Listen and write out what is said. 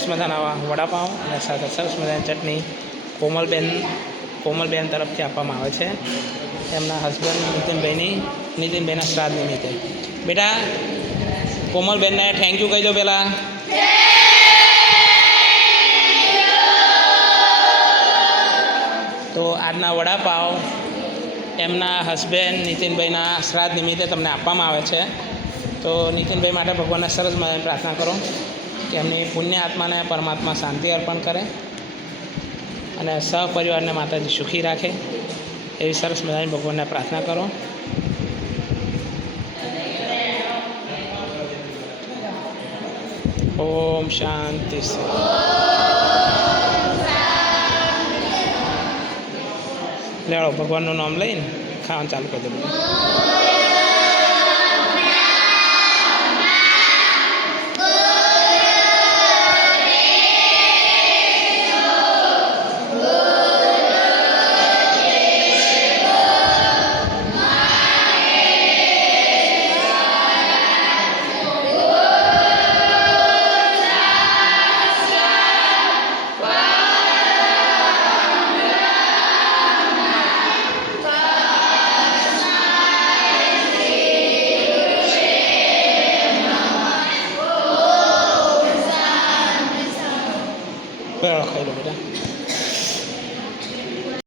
સરસ મજાના વડાપાઉં અને સાથે સરસ મજાની ચટણી કોમલબેન તરફથી આપવામાં આવે છે એમના હસબન્ડ નીતિનભાઈના શ્રાદ્ધ નિમિત્તે. બેટા કોમલબેનને થેન્ક યુ કહી દો પહેલાં. તો આજના વડાપાઉં એમના હસબન્ડ નીતિનભાઈના શ્રાદ્ધ નિમિત્તે તમને આપવામાં આવે છે. તો નીતિનભાઈ માટે ભગવાનને સરસ મજાની પ્રાર્થના કરો કે એમની પુણ્ય આત્માને પરમાત્મા શાંતિ અર્પણ કરે અને સહપરિવારને માતાજી સુખી રાખે એવી સરસ મજાની ભગવાનને પ્રાર્થના કરો. ઓમ શાંતિ. લેવડો ભગવાનનું નામ લઈને ખાવાનું ચાલુ કરી દો.